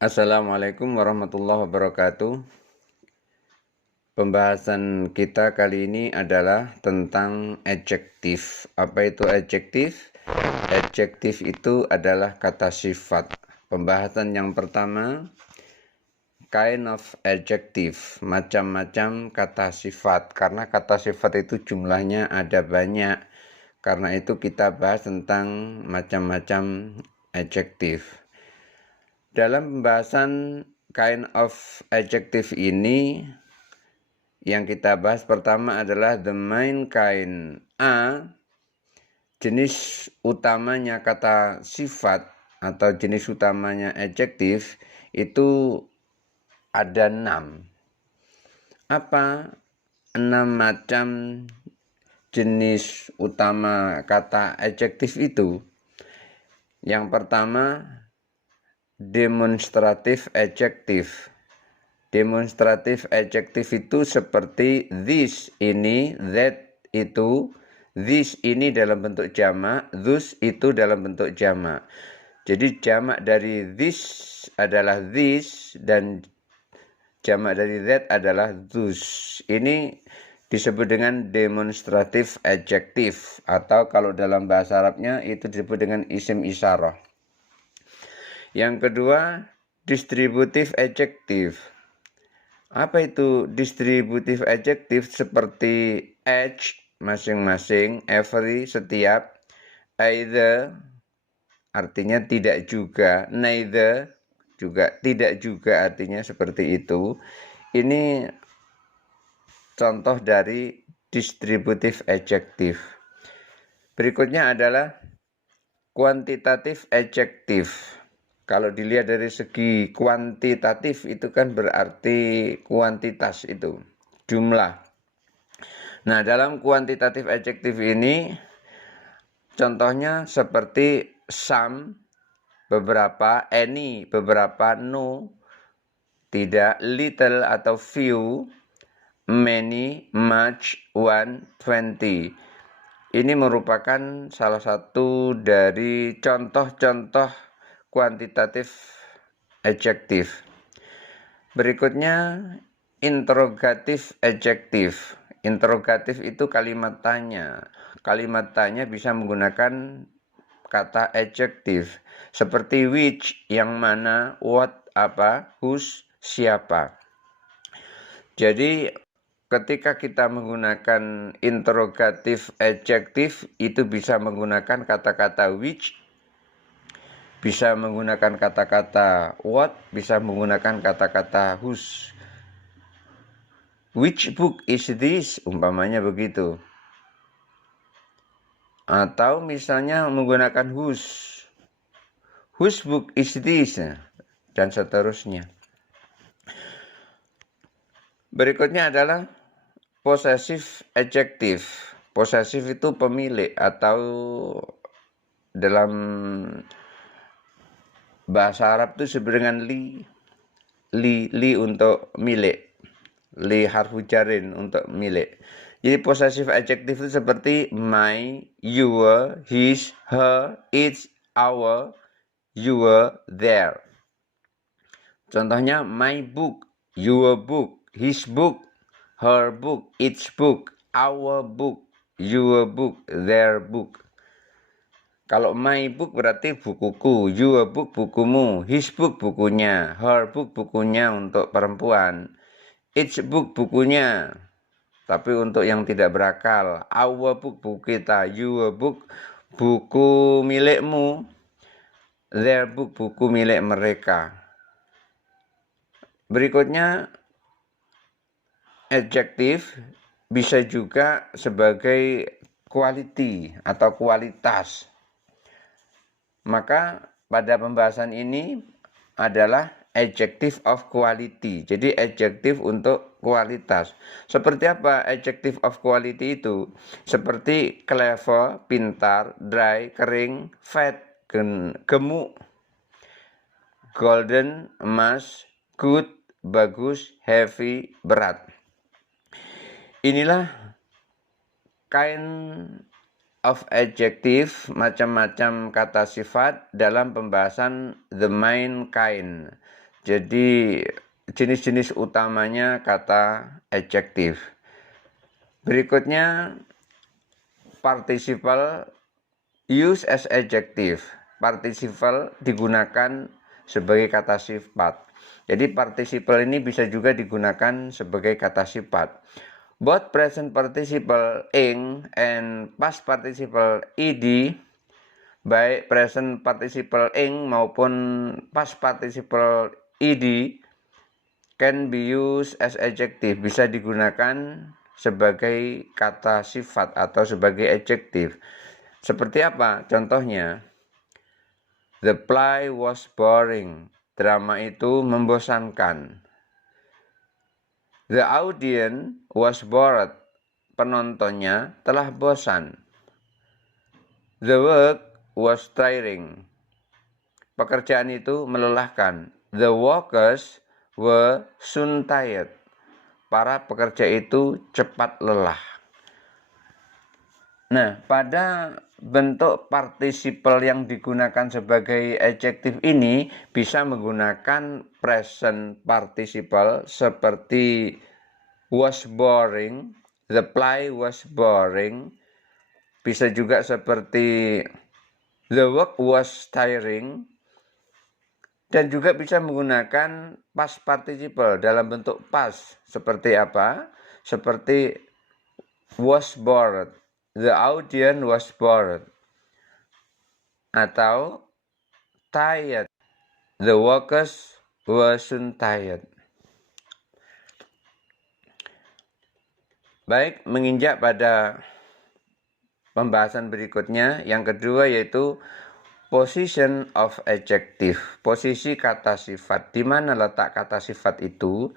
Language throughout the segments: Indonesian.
Assalamualaikum warahmatullahi wabarakatuh. Pembahasan kita kali ini adalah tentang adjektif. Apa itu adjektif? Adjektif itu adalah kata sifat. Pembahasan yang pertama, kind of adjective, macam-macam kata sifat. Karena kata sifat itu jumlahnya ada banyak. Karena itu kita bahas tentang macam-macam adjektif. Dalam pembahasan kind of adjective ini, yang kita bahas pertama adalah the main kind. Jenis utamanya kata sifat atau jenis utamanya adjektif itu ada 6. Apa 6 macam jenis utama kata adjektif itu? Yang pertama, demonstrative adjective. Demonstrative adjective itu seperti this ini, that itu, this ini dalam bentuk jamak, those itu dalam bentuk jamak. Jadi jamak dari this adalah this dan jamak dari that adalah those. Ini disebut dengan demonstrative adjective atau kalau dalam bahasa Arabnya itu disebut dengan isim isyarah. Yang kedua, distributive adjective. Apa itu distributive adjective? Seperti each, masing-masing, every, setiap, either, artinya tidak juga, neither, juga tidak juga artinya seperti itu. Ini contoh dari distributive adjective. Berikutnya adalah quantitative adjective. Kalau dilihat dari segi kuantitatif itu kan berarti kuantitas itu, jumlah. Nah, dalam kuantitatif adjektif ini contohnya seperti some, beberapa, any, beberapa, no, tidak, little atau few, many, much, one, 20. Ini merupakan salah satu dari contoh-contoh kuantitatif adjektif. Berikutnya interrogative adjektif. Interrogatif itu kalimat tanya. Kalimat tanya bisa menggunakan kata adjektif seperti which, yang mana, what, apa, whose, siapa. Jadi ketika kita menggunakan interrogative adjektif itu bisa menggunakan kata-kata which, bisa menggunakan kata-kata what, bisa menggunakan kata-kata whose. Which book is this? Umpamanya begitu. Atau misalnya menggunakan whose. Whose book is this? Dan seterusnya. Berikutnya adalah possessive adjective. Possessive itu pemilik atau dalam bahasa Arab itu disebut dengan li untuk milik, li harfu jarin untuk milik. Jadi possessive adjective itu seperti my, your, his, her, its, our, your, their. Contohnya my book, your book, his book, her book, its book, our book, your book, their book. Kalau my book berarti bukuku, your book bukumu, his book bukunya, her book bukunya untuk perempuan, its book bukunya, tapi untuk yang tidak berakal, our book buku kita, your book buku milikmu, their book buku milik mereka. Berikutnya adjektif bisa juga sebagai quality atau kualitas. Maka pada pembahasan ini adalah adjective of quality. Jadi adjektif untuk kualitas. Seperti apa adjective of quality itu? Seperti clever, pintar, dry, kering, fat, gemuk, golden, emas, good, bagus, heavy, berat. Inilah kind of adjective, macam-macam kata sifat dalam pembahasan the main kind. Jadi jenis-jenis utamanya kata adjektif. Berikutnya participle use as adjective. Participle digunakan sebagai kata sifat. Jadi participle ini bisa juga digunakan sebagai kata sifat. Both present participle ing and past participle ed, baik present participle ing maupun past participle ed, can be used as adjective, bisa digunakan sebagai kata sifat atau sebagai adjektif. Seperti apa? Contohnya, the play was boring. Drama itu membosankan. The audience was bored. Penontonnya telah bosan. The work was tiring. Pekerjaan itu melelahkan. The workers were soon tired. Para pekerja itu cepat lelah. Nah, pada bentuk participle yang digunakan sebagai adjektif ini bisa menggunakan present participle seperti was boring, the play was boring. Bisa juga seperti the work was tiring. Dan juga bisa menggunakan past participle dalam bentuk past. Seperti apa? Seperti was bored. The audience was bored. Atau tired. The workers were soon tired. Baik, menginjak pada pembahasan berikutnya. Yang kedua yaitu position of adjective. Posisi kata sifat. Di mana letak kata sifat itu?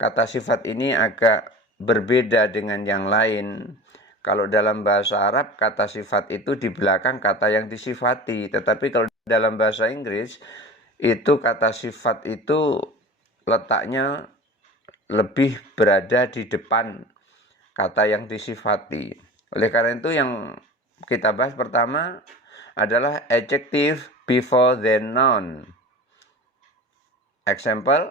Kata sifat ini agak berbeda dengan yang lain. Kalau dalam bahasa Arab, kata sifat itu di belakang kata yang disifati. Tetapi kalau dalam bahasa Inggris, itu kata sifat itu letaknya lebih berada di depan kata yang disifati. Oleh karena itu yang kita bahas pertama adalah adjective before the noun. Example,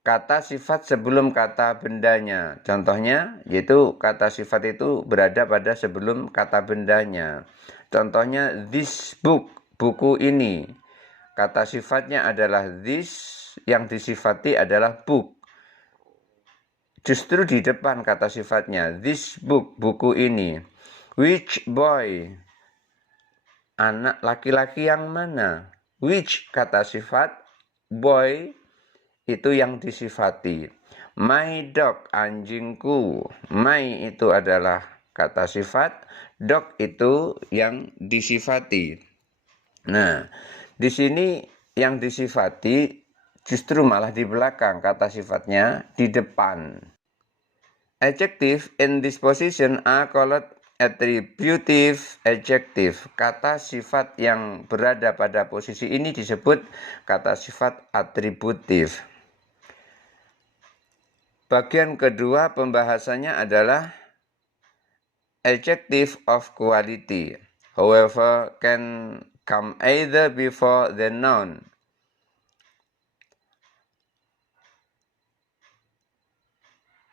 kata sifat sebelum kata bendanya. Contohnya, yaitu kata sifat itu berada pada sebelum kata bendanya. Contohnya, this book, buku ini. Kata sifatnya adalah this, yang disifati adalah book. Justru di depan kata sifatnya, this book, buku ini. Which boy, anak laki-laki yang mana? Which kata sifat, boy itu yang disifati. My dog, anjingku. My itu adalah kata sifat, dog itu yang disifati. Nah, di sini yang disifati justru malah di belakang, kata sifatnya di depan. Adjective in this position are called attributive adjective. Kata sifat yang berada pada posisi ini disebut kata sifat atributif. Bagian kedua pembahasannya adalah adjective of quality. However, can come either before the noun.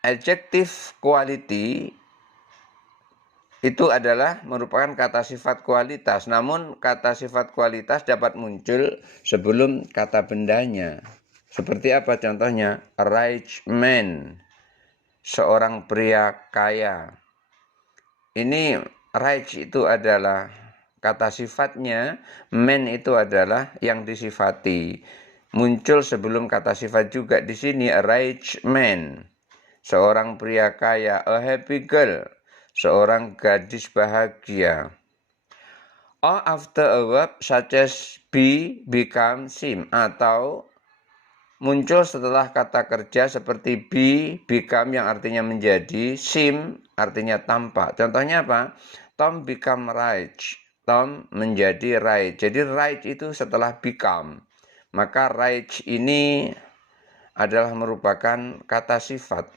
Adjective quality itu adalah merupakan kata sifat kualitas. Namun kata sifat kualitas dapat muncul sebelum kata bendanya. Seperti apa contohnya? A rich man, seorang pria kaya. Ini rich itu adalah kata sifatnya, man itu adalah yang disifati. Muncul sebelum kata sifat juga di sini, a rich man, seorang pria kaya. A happy girl, seorang gadis bahagia. Or after a verb such as be, become, seem, atau muncul setelah kata kerja seperti be, become yang artinya menjadi, seem artinya tampak. Contohnya apa? Tom become rich. Tom menjadi rich. Jadi rich itu setelah become. Maka rich ini adalah merupakan kata sifat.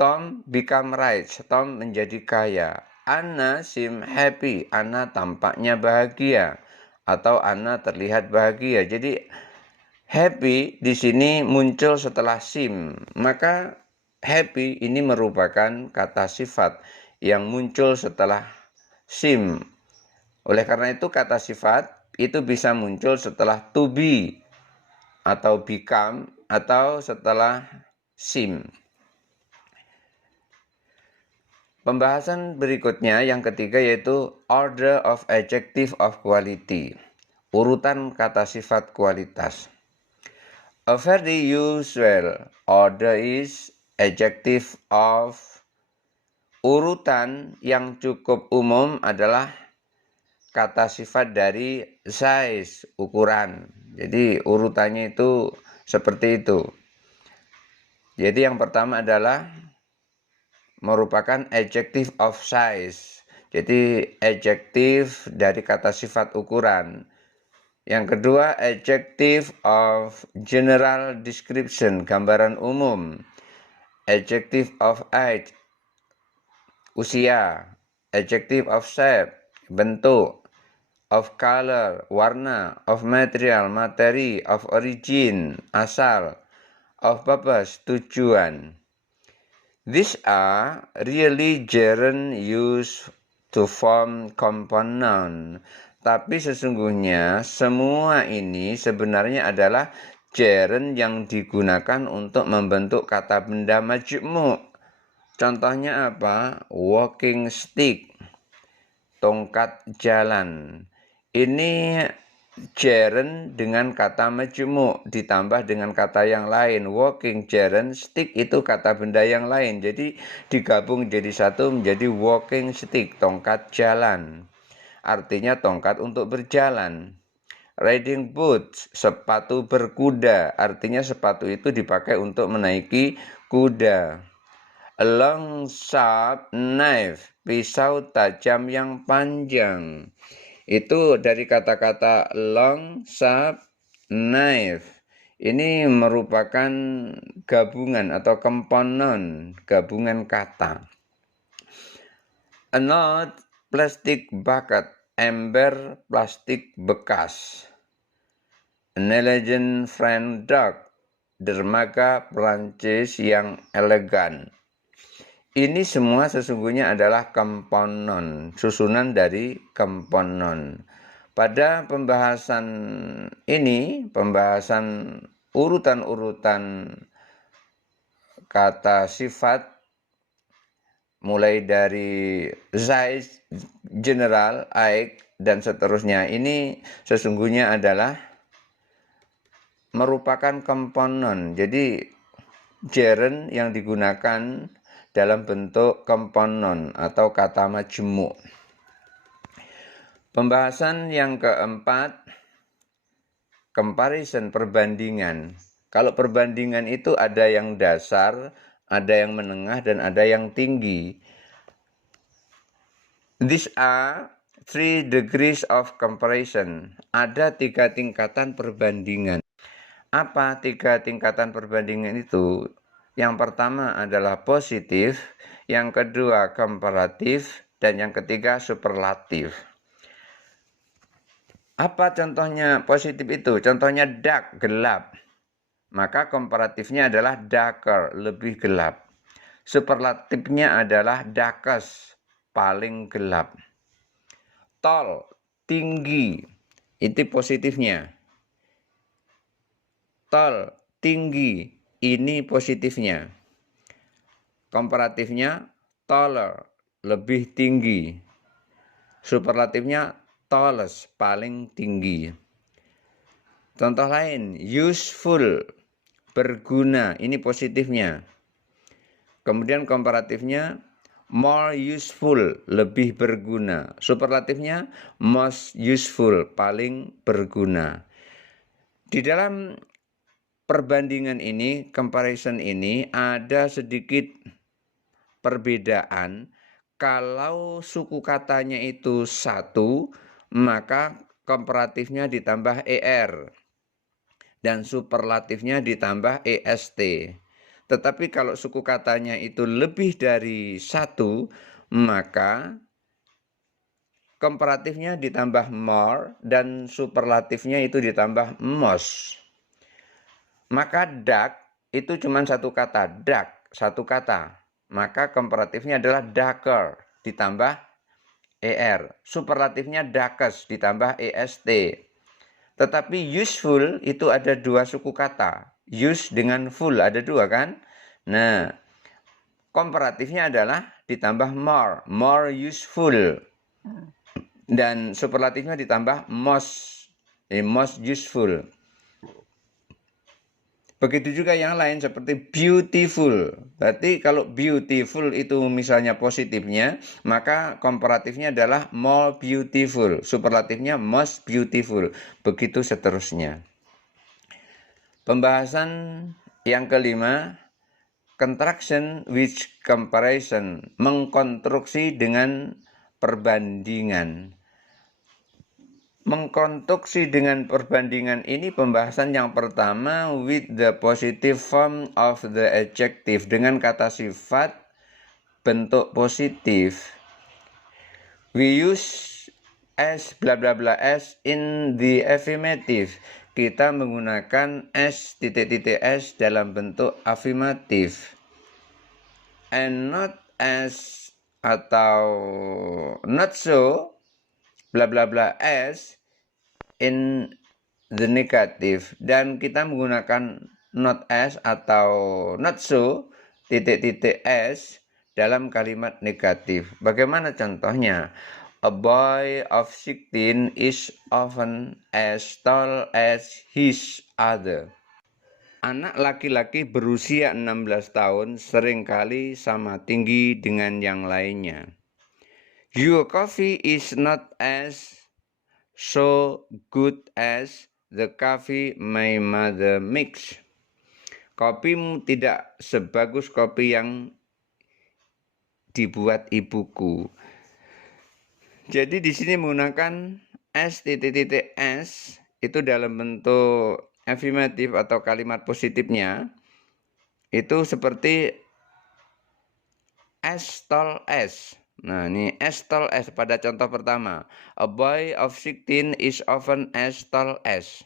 Tom become rich. Tom menjadi kaya. Anna seem happy. Anna tampaknya bahagia. atau Ana terlihat bahagia. Jadi happy di sini muncul setelah sim. Maka happy ini merupakan kata sifat yang muncul setelah sim. Oleh karena itu kata sifat itu bisa muncul setelah to be atau become atau setelah sim. Pembahasan berikutnya yang ketiga yaitu order of adjective of quality. Urutan kata sifat kualitas. A very usual order is adjective of. Urutan yang cukup umum adalah kata sifat dari size, ukuran. Jadi urutannya itu seperti itu. Jadi yang pertama adalah merupakan adjective of size. Jadi adjective dari kata sifat ukuran. Yang kedua, adjective of general description, gambaran umum. Adjective of age, usia. Adjective of shape, bentuk. Of color, warna. Of material, materi. Of origin, asal. Of purpose, tujuan. These are really gerund used to form compound noun. Tapi sesungguhnya semua ini sebenarnya adalah gerund yang digunakan untuk membentuk kata benda majmuk. Contohnya apa? Walking stick, tongkat jalan. Ini gerund dengan kata majmuk ditambah dengan kata yang lain. Walking gerund, stick itu kata benda yang lain. Jadi digabung jadi satu menjadi walking stick, tongkat jalan. Artinya tongkat untuk berjalan. Riding boots, sepatu berkuda. Artinya sepatu itu dipakai untuk menaiki kuda. A long sharp knife, pisau tajam yang panjang. Itu dari kata-kata long, sharp, knife. Ini merupakan gabungan atau komponen, gabungan kata. A knot, plastik bucket, ember, plastik bekas. An elegant French dog, dermaga Prancis yang elegan. Ini semua sesungguhnya adalah komponen, susunan dari komponen. Pada pembahasan ini, pembahasan urutan-urutan kata sifat, mulai dari size, general, age, dan seterusnya, ini sesungguhnya adalah merupakan komponen. Jadi, gerund yang digunakan dalam bentuk komponen atau kata majmuk. Pembahasan yang keempat, comparison, perbandingan. Kalau perbandingan itu ada yang dasar, ada yang menengah, dan ada yang tinggi. These are 3 degrees of comparison. Ada 3 tingkatan perbandingan. Apa 3 tingkatan perbandingan itu? Yang pertama adalah positif, yang kedua komparatif, dan yang ketiga superlatif. Apa contohnya positif itu? Contohnya dark, gelap. Maka komparatifnya adalah darker, lebih gelap. Superlatifnya adalah darkest, paling gelap. Tall, tinggi, itu positifnya. Tall, tinggi, ini positifnya. Komparatifnya taller, lebih tinggi. Superlatifnya tallest, paling tinggi. Contoh lain, useful, berguna, ini positifnya. Kemudian komparatifnya more useful, lebih berguna. Superlatifnya most useful, paling berguna. Di dalam perbandingan ini, comparison ini, ada sedikit perbedaan. Kalau suku katanya itu satu, maka komparatifnya ditambah er dan superlatifnya ditambah est. Tetapi kalau suku katanya itu lebih dari satu, maka komparatifnya ditambah more, dan superlatifnya itu ditambah most. Maka dark itu cuma satu kata, dark, satu kata. Maka komparatifnya adalah darker, ditambah er. Superlatifnya darkest, ditambah est. Tetapi useful itu ada dua suku kata. Use dengan full, ada dua kan? Nah, komparatifnya adalah ditambah more useful. Dan superlatifnya ditambah most useful. Begitu juga yang lain seperti beautiful. Berarti kalau beautiful itu misalnya positifnya, maka komparatifnya adalah more beautiful. Superlatifnya most beautiful. Begitu seterusnya. Pembahasan yang kelima, contraction with comparison. Mengkonstruksi dengan perbandingan. Mengkonstruksi dengan perbandingan ini pembahasan yang pertama with the positive form of the adjective, dengan kata sifat bentuk positif. We use as bla bla bla as in the affirmative. Kita menggunakan s titik-titik s dalam bentuk afirmatif. And not as atau not so bla bla bla as in the negative, dan kita menggunakan not as atau not so titik-titik s dalam kalimat negatif. Bagaimana contohnya? A boy of 16 is often as tall as his other. Anak laki-laki berusia 16 tahun seringkali sama tinggi dengan yang lainnya. Your coffee is not as so good as the coffee my mother makes. Kopimu tidak sebagus kopi yang dibuat ibuku. Jadi di sini menggunakan s titik-titik s itu dalam bentuk afirmatif atau kalimat positifnya itu seperti as tall as. Nah, ini as tall as pada contoh pertama. A boy of 16 is often as tall as.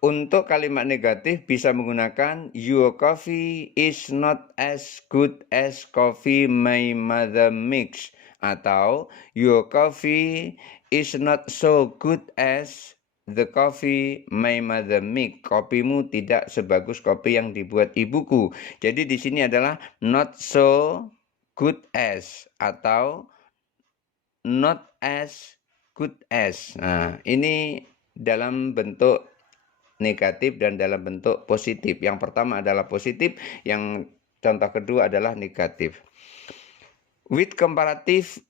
Untuk kalimat negatif bisa menggunakan your coffee is not as good as coffee my mother makes, atau your coffee is not so good as the coffee my mother make. Kopimu tidak sebagus kopi yang dibuat ibuku. Jadi di sini adalah not so good as atau not as good as. Nah, ini dalam bentuk negatif dan dalam bentuk positif. Yang pertama adalah positif, yang contoh kedua adalah negatif. With comparative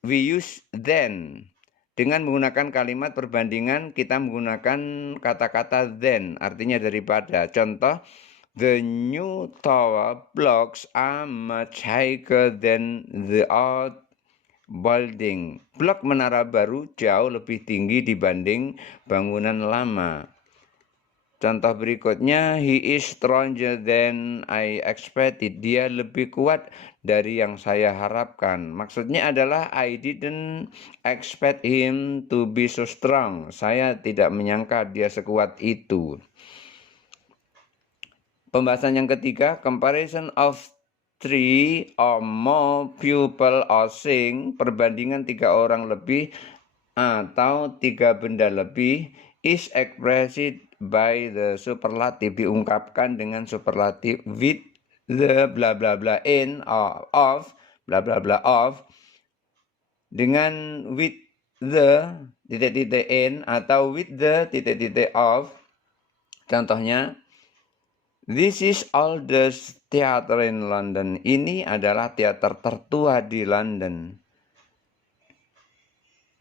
we use then. Dengan menggunakan kalimat perbandingan kita menggunakan kata-kata then, artinya daripada. Contoh, the new tower blocks are much higher than the old building. Blok menara baru jauh lebih tinggi dibanding bangunan lama. Contoh berikutnya, he is stronger than I expected. Dia lebih kuat dari yang saya harapkan. Maksudnya adalah I didn't expect him to be so strong. Saya tidak menyangka dia sekuat itu. Pembahasan yang ketiga, comparison of 3 or more people or things, perbandingan 3 orang lebih atau 3 benda lebih, is expressed by the superlative, diungkapkan dengan superlatif with the bla bla bla in or of bla bla bla of, dengan with the titik-titik in atau with the titik-titik of. Contohnya, this is oldest theater in London. Ini adalah teater tertua di London.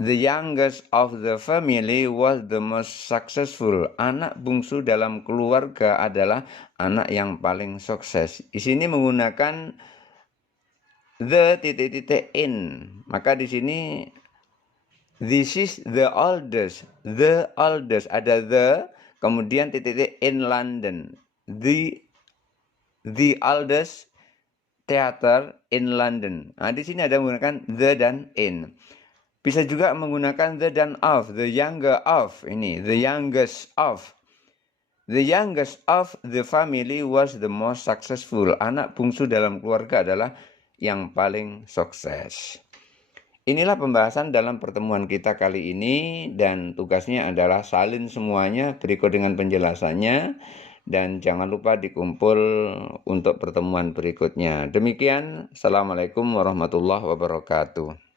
The youngest of the family was the most successful. Anak bungsu dalam keluarga adalah anak yang paling sukses. Di sini menggunakan the titik-titik in. Maka di sini this is the oldest. The oldest ada the, kemudian titik-titik in London. The oldest theater in London. Nah, di sini ada menggunakan the dan in. Bisa juga menggunakan the dan of, the younger of. Ini, the youngest of. The youngest of the family was the most successful. Anak bungsu dalam keluarga adalah yang paling sukses. Inilah pembahasan dalam pertemuan kita kali ini, dan tugasnya adalah salin semuanya berikut dengan penjelasannya, dan jangan lupa dikumpul untuk pertemuan berikutnya. Demikian, Assalamualaikum warahmatullahi wabarakatuh.